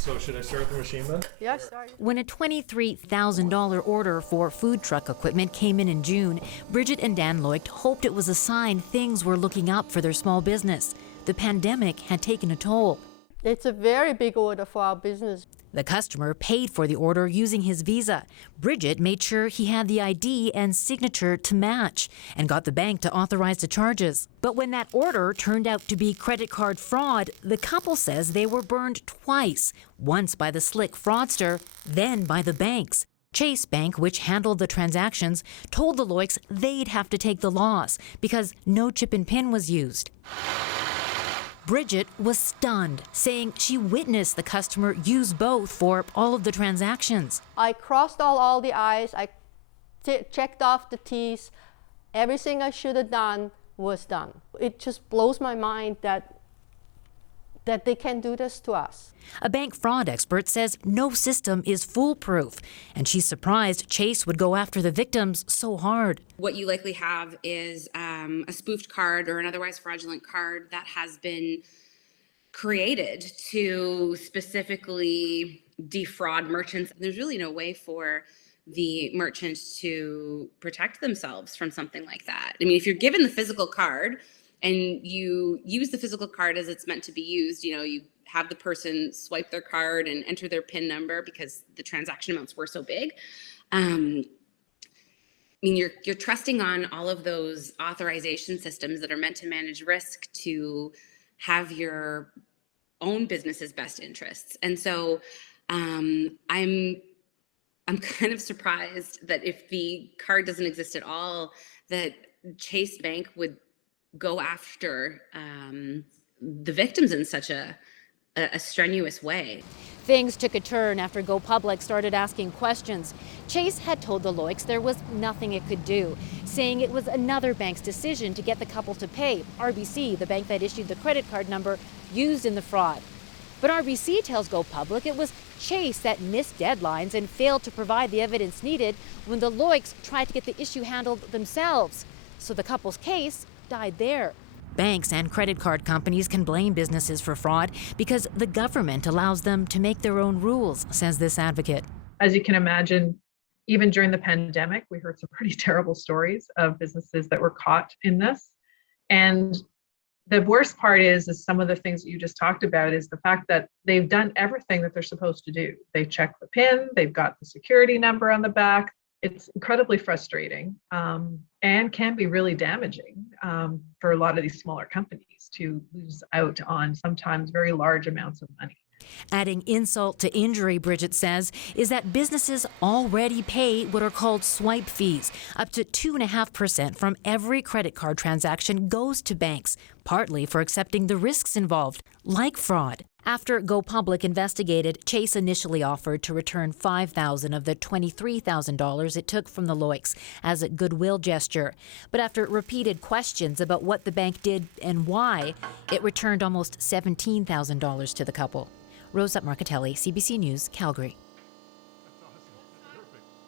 So should I start the machine then? Yeah, start. When a $23,000 order for food truck equipment came in June, Bridget and Dan Loicht hoped it was a sign things were looking up for their small business. The pandemic had taken a toll. It's a very big order for our business. The customer paid for the order using his Visa. Bridget made sure he had the ID and signature to match and got the bank to authorize the charges. But when that order turned out to be credit card fraud, the couple says they were burned twice, once by the slick fraudster, then by the banks. Chase Bank, which handled the transactions, told the Loichts they'd have to take the loss because no chip and PIN was used. Bridget was stunned, saying she witnessed the customer use both for all of the transactions. I crossed all the I's, I checked off the T's. Everything I should have done was done. It just blows my mind that they can do this to us. A bank fraud expert says no system is foolproof, and she's surprised Chase would go after the victims so hard. What you likely have is a spoofed card or an otherwise fraudulent card that has been created to specifically defraud merchants. There's really no way for the merchants to protect themselves from something like that. I mean, if you're given the physical card and you use the physical card as it's meant to be used, you have the person swipe their card and enter their PIN number because the transaction amounts were so big. I mean, you're trusting on all of those authorization systems that are meant to manage risk to have your own business's best interests. And so I'm kind of surprised that if the card doesn't exist at all, that Chase Bank would go after the victims in such a strenuous way. Things took a turn after Go Public started asking questions. Chase had told the Loichts there was nothing it could do, saying it was another bank's decision to get the couple to pay, RBC, the bank that issued the credit card number used in the fraud. But RBC tells Go Public it was Chase that missed deadlines and failed to provide the evidence needed when the Loichts tried to get the issue handled themselves. So the couple's case died there. Banks and credit card companies can blame businesses for fraud because the government allows them to make their own rules, says this advocate. As you can imagine, even during the pandemic, we heard some pretty terrible stories of businesses that were caught in this. And the worst part is some of the things that you just talked about is the fact that they've done everything that they're supposed to do. They check the PIN, they've got the security number on the back. It's incredibly frustrating and can be really damaging for a lot of these smaller companies to lose out on sometimes very large amounts of money. Adding insult to injury, Bridget says, is that businesses already pay what are called swipe fees. Up to 2.5% from every credit card transaction goes to banks, partly for accepting the risks involved, like fraud. After Go Public investigated, Chase initially offered to return $5,000 of the $23,000 it took from the Loichts as a goodwill gesture. But after repeated questions about what the bank did and why, it returned almost $17,000 to the couple. Rosa Marcatelli, CBC News, Calgary.